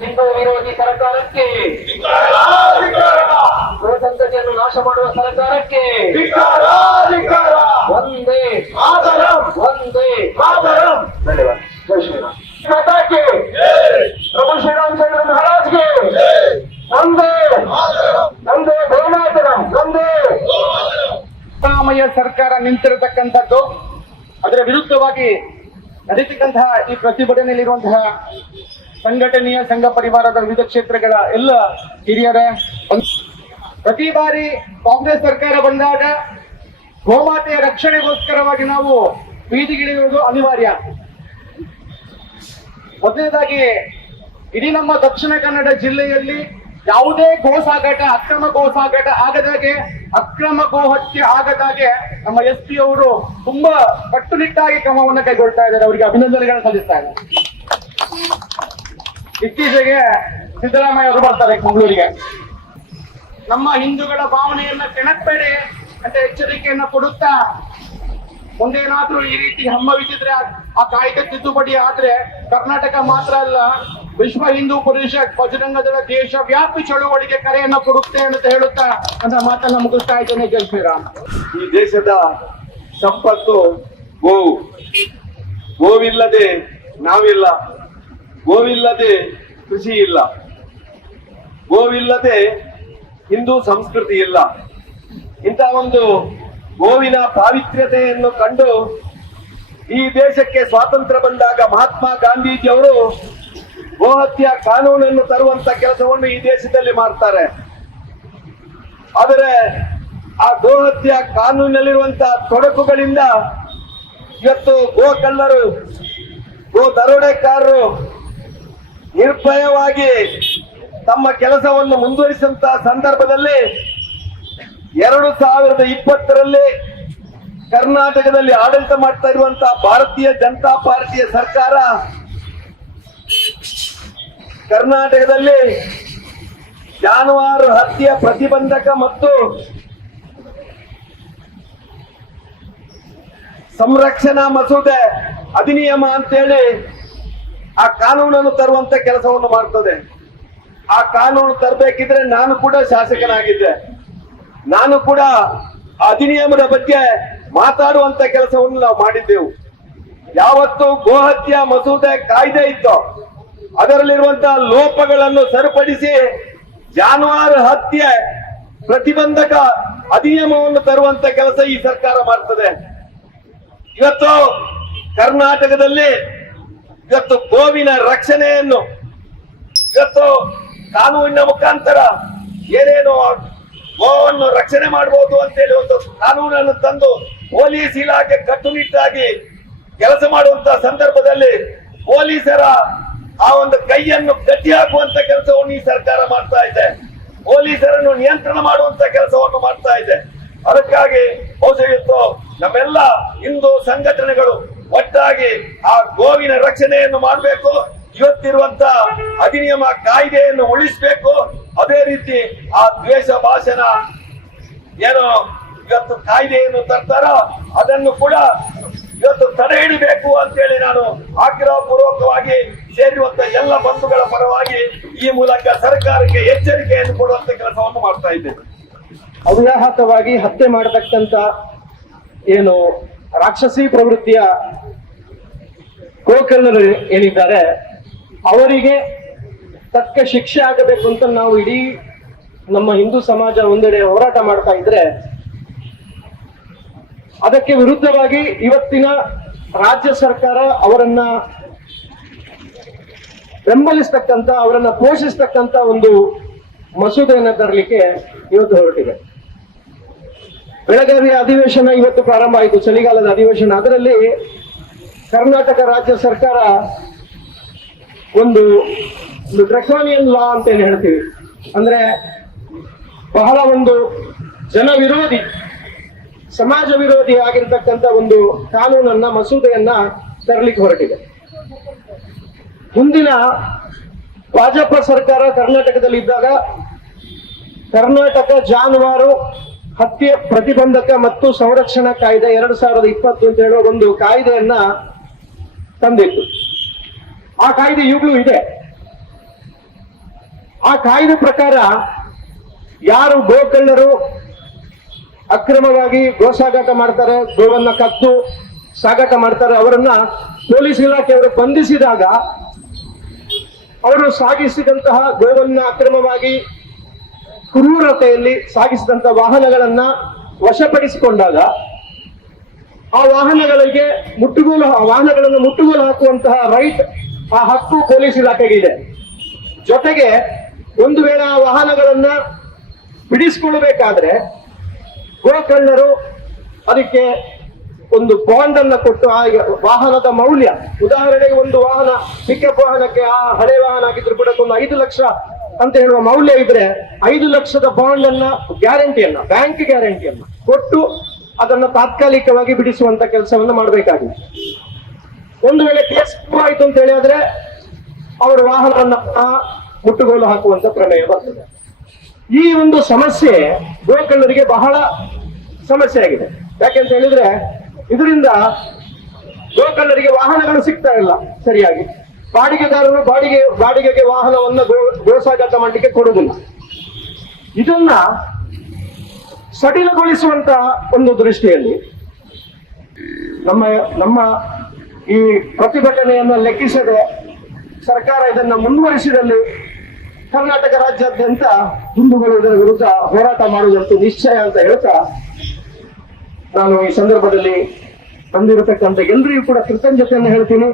ಹಿಂದೂ ವಿರೋಧಿ ಸರ್ಕಾರಕ್ಕೆ, ಗೋಸಂತತಿಯನ್ನು ನಾಶ ಮಾಡುವ ಸರ್ಕಾರಕ್ಕೆ ಒಂದೇ ಒಂದೇ ಧನ್ಯವಾದ. ಜೈ ಶ್ರೀರಾಮ್. ಮಾತಾಕ್ಕೆ ಪ್ರಭು ಶ್ರೀರಾಮಚಂದ್ರ ಮಹಾರಾಜ್ಗೆ ಒಂದೇ ಒಂದೇ ಗೋಮಾತರಂ ಒಂದೇ. ಸಿದ್ದರಾಮಯ್ಯ ಸರ್ಕಾರ ನಿಂತಿರತಕ್ಕಂಥದ್ದು, ಅದರ ವಿರುದ್ಧವಾಗಿ ನಡೀತಕ್ಕಂತಹ ಈ ಪ್ರತಿಭಟನೆಯಲ್ಲಿರುವಂತಹ ಸಂಘಟನೆಯ ಸಂಘ ಪರಿವಾರದ ವಿವಿಧ ಕ್ಷೇತ್ರಗಳ ಎಲ್ಲ ಹಿರಿಯರ ಪ್ರತಿ ಬಾರಿ ಕಾಂಗ್ರೆಸ್ ಸರ್ಕಾರ ಬಂದಾಗ ಗೋಮಾತೆಯ ರಕ್ಷಣೆಗೋಸ್ಕರವಾಗಿ ನಾವು ಬೀದಿಗಿಳಿಯುವುದು ಅನಿವಾರ್ಯ. ಮೊದಲನೇದಾಗಿ ಇಡೀ ನಮ್ಮ ದಕ್ಷಿಣ ಕನ್ನಡ ಜಿಲ್ಲೆಯಲ್ಲಿ ಯಾವುದೇ ಗೋಸಾಗಾಟ, ಅಕ್ರಮ ಗೋಸಾಗಾಟ ಆಗದಾಗೆ, ಅಕ್ರಮ ಗೋಹತ್ಯೆ ಆಗದಾಗೆ ನಮ್ಮ SP ಅವರು ತುಂಬಾ ಕಟ್ಟುನಿಟ್ಟಾಗಿ ಕ್ರಮವನ್ನು ಕೈಗೊಳ್ತಾ ಇದ್ದಾರೆ. ಅವರಿಗೆ ಅಭಿನಂದನೆಗಳನ್ನು ಸಲ್ಲಿಸ್ತಾ ಇದ್ದಾರೆ. ಇತ್ತೀಚೆಗೆ ಸಿದ್ದರಾಮಯ್ಯ ಅವರು ಬರ್ತಾರೆ ಮಂಗಳೂರಿಗೆ. ನಮ್ಮ ಹಿಂದೂಗಳ ಭಾವನೆಯನ್ನ ಕೆಣಕ್ಬೇಡಿ ಅಂತ ಎಚ್ಚರಿಕೆಯನ್ನ ಕೊಡುತ್ತಾ, ಮುಂದೇನಾದ್ರೂ ಈ ರೀತಿ ಹಮ್ಮವಿದ್ದರೆ ಆ ಕಾಯ್ದೆ ತಿದ್ದುಪಡಿ ಆದ್ರೆ ಕರ್ನಾಟಕ ಮಾತ್ರ ಅಲ್ಲ, ವಿಶ್ವ ಹಿಂದೂ ಪರಿಷತ್ ಬಜರಂಗ ದಳ ದೇಶವ್ಯಾಪಿ ಚಳುವಳಿಗೆ ಕರೆಯನ್ನ ಕೊಡುತ್ತೆ ಅಂತ ಹೇಳುತ್ತಾ ಅಂತ ಮಾತನ್ನ ಮುಗಿಸ್ತಾ ಇದ್ದೇನೆ. ಜೈ ಶ್ರೀರಾಮ್. ಈ ದೇಶದ ಸಂಪತ್ತು ಗೋವು. ಗೋವಿಲ್ಲದೆ ನಾವಿಲ್ಲ, ಗೋವಿಲ್ಲದೆ ಕೃಷಿ ಇಲ್ಲ, ಗೋವಿಲ್ಲದೆ ಹಿಂದೂ ಸಂಸ್ಕೃತಿ ಇಲ್ಲ. ಇಂಥ ಒಂದು ಗೋವಿನ ಪಾವಿತ್ರ್ಯತೆಯನ್ನು ಕಂಡು ಈ ದೇಶಕ್ಕೆ ಸ್ವಾತಂತ್ರ್ಯ ಬಂದಾಗ ಮಹಾತ್ಮ ಗಾಂಧೀಜಿಯವರು ಗೋಹತ್ಯೆ ಕಾನೂನನ್ನು ತರುವಂತ ಕೆಲಸವನ್ನು ಈ ದೇಶದಲ್ಲಿ ಮಾಡ್ತಾರೆ. ಆದರೆ ಆ ಗೋಹತ್ಯೆ ಕಾನೂನಿನಲ್ಲಿರುವಂತಹ ತೊಡಕುಗಳಿಂದ ಇವತ್ತು ಗೋ ಕಳ್ಳರು, ಗೋ ದರೋಡೆಕಾರರು ನಿರ್ಭಯವಾಗಿ ತಮ್ಮ ಕೆಲಸವನ್ನು ಮುಂದುವರಿಸಿದಂತಹ ಸಂದರ್ಭದಲ್ಲಿ 2020ರಲ್ಲಿ ಕರ್ನಾಟಕದಲ್ಲಿ ಆಡಳಿತ ಮಾಡ್ತಾ ಇರುವಂತಹ ಭಾರತೀಯ ಜನತಾ ಪಾರ್ಟಿಯ ಸರ್ಕಾರ ಕರ್ನಾಟಕದಲ್ಲಿ ಜಾನುವಾರು ಹತ್ಯೆ ಪ್ರತಿಬಂಧಕ ಮತ್ತು ಸಂರಕ್ಷಣಾ ಮಸೂದೆ ಅಧಿನಿಯಮ ಅಂತೇಳಿ ಆ ಕಾನೂನನ್ನು ತರುವಂತ ಕೆಲಸವನ್ನು ಮಾಡ್ತದೆ. ಆ ಕಾನೂನು ತರಬೇಕಿದ್ರೆ ನಾನು ಕೂಡ ಶಾಸಕನಾಗಿದ್ದೆ, ನಾನು ಕೂಡ ಅಧಿನಿಯಮದ ಬಗ್ಗೆ ಮಾತಾಡುವಂತ ಕೆಲಸವನ್ನು ನಾವು ಮಾಡಿದ್ದೆವು. ಯಾವತ್ತು ಗೋಹತ್ಯೆ ಮಸೂದೆ ಕಾಯ್ದೆ ಇತ್ತು ಅದರಲ್ಲಿರುವಂತಹ ಲೋಪಗಳನ್ನು ಸರಿಪಡಿಸಿ ಜಾನುವಾರು ಹತ್ಯೆ ಪ್ರತಿಬಂಧಕ ಅಧಿನಿಯಮವನ್ನು ತರುವಂತ ಕೆಲಸ ಈ ಸರ್ಕಾರ ಮಾಡ್ತದೆ. ಇವತ್ತು ಕರ್ನಾಟಕದಲ್ಲಿ ಇವತ್ತು ಗೋವಿನ ರಕ್ಷಣೆಯನ್ನು ಇವತ್ತು ಕಾನೂನಿನ ಮುಖಾಂತರ ಏನೇನು ಗೋವನ್ನು ರಕ್ಷಣೆ ಮಾಡಬಹುದು ಅಂತೇಳಿ ಒಂದು ಕಾನೂನನ್ನು ತಂದು ಪೊಲೀಸ್ ಇಲಾಖೆ ಕಟ್ಟುನಿಟ್ಟಾಗಿ ಕೆಲಸ ಮಾಡುವಂತಹ ಸಂದರ್ಭದಲ್ಲಿ ಪೊಲೀಸರ ಆ ಒಂದು ಕೈಯನ್ನು ಕಟ್ಟಿ ಹಾಕುವಂತ ಕೆಲಸವನ್ನು ಈ ಸರ್ಕಾರ ಮಾಡ್ತಾ ಇದೆ. ಪೊಲೀಸರನ್ನು ನಿಯಂತ್ರಣ ಮಾಡುವಂತ ಕೆಲಸವನ್ನು ಮಾಡ್ತಾ ಇದೆ. ಅದಕ್ಕಾಗಿ ಬಹುಶಃ ಇವತ್ತು ನಮ್ಮೆಲ್ಲ ಹಿಂದೂ ಸಂಘಟನೆಗಳು ಒಟ್ಟಾಗಿ ಆ ಗೋವಿನ ರಕ್ಷಣೆಯನ್ನು ಮಾಡಬೇಕು. ಇವತ್ತಿರುವಂತ ಅಧಿನಿಯಮ ಕಾಯ್ದೆಯನ್ನು ಉಳಿಸಬೇಕು. ಅದೇ ರೀತಿ ಆ ದ್ವೇಷ ಭಾಷಣ ಏನು ಇವತ್ತು ಕಾಯ್ದೆಯನ್ನು ತರ್ತಾರೋ ಅದನ್ನು ಕೂಡ ಇವತ್ತು ತಡೆ ಹಿಡಿಬೇಕು ಅಂತೇಳಿ ನಾನು ಆಗ್ರಹ ಪೂರ್ವಕವಾಗಿ ಸೇರಿರುವಂತ ಎಲ್ಲ ಬಂಧುಗಳ ಪರವಾಗಿ ಈ ಮೂಲಕ ಸರ್ಕಾರಕ್ಕೆ ಎಚ್ಚರಿಕೆಯನ್ನು ಕೊಡುವಂತ ಕೆಲಸವನ್ನು ಮಾಡ್ತಾ ಇದ್ದೇನೆ. ಅವ್ಯಾಹತವಾಗಿ ಹತ್ಯೆ ಮಾಡತಕ್ಕಂತ ಏನು ರಾಕ್ಷಸಿ ಪ್ರವೃತ್ತಿಯ ಗೋಕರ್ಣರು ಏನಿದ್ದಾರೆ ಅವರಿಗೆ ತಕ್ಕ ಶಿಕ್ಷೆ ಆಗಬೇಕು ಅಂತ ನಾವು ಇಡೀ ನಮ್ಮ ಹಿಂದೂ ಸಮಾಜ ಒಂದೆಡೆ ಹೋರಾಟ ಮಾಡ್ತಾ ಇದ್ರೆ, ಅದಕ್ಕೆ ವಿರುದ್ಧವಾಗಿ ಇವತ್ತಿನ ರಾಜ್ಯ ಸರ್ಕಾರ ಅವರನ್ನ ಬೆಂಬಲಿಸ್ತಕ್ಕಂತ, ಅವರನ್ನ ಪೋಷಿಸ್ತಕ್ಕಂತ ಒಂದು ಮಸೂದೆಯನ್ನ ತರಲಿಕ್ಕೆ ಇವತ್ತು ಹೊರಟಿದೆ. ಬೆಳಗಾವಿಯ ಅಧಿವೇಶನ ಇವತ್ತು ಪ್ರಾರಂಭ ಆಯಿತು, ಚಳಿಗಾಲದ ಅಧಿವೇಶನ. ಅದರಲ್ಲಿ ಕರ್ನಾಟಕ ರಾಜ್ಯ ಸರ್ಕಾರ ಒಂದು ಡ್ರಕೋನಿಯನ್ ಲಾ ಅಂತ ಏನ್ ಹೇಳ್ತೀವಿ, ಅಂದ್ರೆ ಬಹಳ ಒಂದು ಜನ ವಿರೋಧಿ, ಸಮಾಜ ವಿರೋಧಿ ಆಗಿರ್ತಕ್ಕಂಥ ಒಂದು ಕಾನೂನನ್ನ, ಮಸೂದೆಯನ್ನ ತರಲಿಕ್ಕೆ ಹೊರಟಿದೆ. ಮುಂದಿನ ಭಾಜಪ ಸರ್ಕಾರ ಕರ್ನಾಟಕದಲ್ಲಿ ಇದ್ದಾಗ ಕರ್ನಾಟಕ ಜಾನುವಾರು ಹತ್ಯೆ ಪ್ರತಿಬಂಧಕ ಮತ್ತು ಸಂರಕ್ಷಣಾ ಕಾಯ್ದೆ 2020 ಅಂತ ಹೇಳುವ ಒಂದು ಕಾಯ್ದೆಯನ್ನ ತಂದಿತ್ತು. ಆ ಕಾಯ್ದೆ ಈಗಲೂ ಇದೆ. ಆ ಕಾಯ್ದೆ ಪ್ರಕಾರ ಯಾರು ಗೋಕಳ್ಳರು ಅಕ್ರಮವಾಗಿ ಗೋ ಸಾಗಾಟ ಮಾಡ್ತಾರೆ, ಗೋವನ್ನ ಕದ್ದು ಸಾಗಾಟ ಮಾಡ್ತಾರೆ, ಅವರನ್ನ ಪೊಲೀಸ್ ಇಲಾಖೆಯವರು ಬಂಧಿಸಿದಾಗ ಅವರು ಸಾಗಿಸಿದಂತಹ ಗೋವನ್ನ ಅಕ್ರಮವಾಗಿ ಕ್ರೂರತೆಯಲ್ಲಿ ಸಾಗಿಸಿದಂತಹ ವಾಹನಗಳನ್ನ ವಶಪಡಿಸಿಕೊಂಡಾಗ ಆ ವಾಹನಗಳಿಗೆ ವಾಹನಗಳನ್ನು ಮುಟ್ಟುಗೋಲು ಹಾಕುವಂತಹ ರೈಟ್, ಆ ಹಕ್ಕು ಪೊಲೀಸ್ ಇಲಾಖೆಗೆ ಇದೆ. ಜೊತೆಗೆ ಒಂದು ವೇಳೆ ಆ ವಾಹನಗಳನ್ನ ಬಿಡಿಸಿಕೊಳ್ಳಬೇಕಾದ್ರೆ ಗೋಕಳ್ಳರು ಅದಕ್ಕೆ ಒಂದು ಬಾಂಡ್ ಅನ್ನ ಕೊಟ್ಟು ಆ ವಾಹನದ ಮೌಲ್ಯ, ಉದಾಹರಣೆಗೆ ಒಂದು ವಾಹನ ಪಿಕಪ್ ವಾಹನಕ್ಕೆ, ಆ ಹಳೆ ವಾಹನ ಆಗಿದ್ರು ಕೂಡ ಒಂದು 5 ಲಕ್ಷ ಅಂತ ಹೇಳುವ ಮೌಲ್ಯ ಇದ್ರೆ 5 ಲಕ್ಷದ ಬಾಂಡ್ ಅನ್ನ ಗ್ಯಾರಂಟಿಯನ್ನ, ಬ್ಯಾಂಕ್ ಗ್ಯಾರಂಟಿಯನ್ನ ಕೊಟ್ಟು ಅದನ್ನ ತಾತ್ಕಾಲಿಕವಾಗಿ ಬಿಡಿಸುವಂತ ಕೆಲಸವನ್ನ ಮಾಡಬೇಕಾಗಿದೆ. ಒಂದು ವೇಳೆ ಕೇಸ್ ಆಯ್ತು ಅಂತ ಹೇಳಿದ್ರೆ ಅವರ ವಾಹನವನ್ನ ಮುಟ್ಟುಗೋಲು ಹಾಕುವಂತ ಪ್ರಮೇಯ ಬರ್ತದೆ. ಈ ಒಂದು ಸಮಸ್ಯೆ ಗೋಕಳ್ಳರಿಗೆ ಬಹಳ ಸಮಸ್ಯೆ ಆಗಿದೆ. ಯಾಕೆಂತ ಹೇಳಿದ್ರೆ ಇದರಿಂದ ಗೋಕಳ್ಳರಿಗೆ ವಾಹನಗಳು ಸಿಗ್ತಾ ಇಲ್ಲ ಸರಿಯಾಗಿ. ಬಾಡಿಗೆದಾರರು ಬಾಡಿಗೆಗೆ ವಾಹನವನ್ನ ಗೋಸಾಗಾಟ ಮಾಡಲಿಕ್ಕೆ ಕೊಡುವುದಿಲ್ಲ. ಇದನ್ನ ಸಡಿಲಗೊಳಿಸುವಂತ ಒಂದು ದೃಷ್ಟಿಯಲ್ಲಿ ನಮ್ಮ ಈ ಪ್ರತಿಭಟನೆಯನ್ನ ಲೆಕ್ಕಿಸದೆ ಸರ್ಕಾರ ಇದನ್ನ ಮುಂದುವರಿಸಿದಲ್ಲಿ ಕರ್ನಾಟಕ ರಾಜ್ಯಾದ್ಯಂತ ಹಿಂದೂಗಳು ಇದರ ವಿರುದ್ಧ ಹೋರಾಟ ಮಾಡುವುದಂತೂ ನಿಶ್ಚಯ ಅಂತ ಹೇಳ್ತಾ, ನಾನು ಈ ಸಂದರ್ಭದಲ್ಲಿ ಬಂದಿರತಕ್ಕಂಥ ಎಲ್ಲರಿಗೂ ಕೂಡ ಕೃತಜ್ಞತೆಯನ್ನು ಹೇಳ್ತೀನಿ.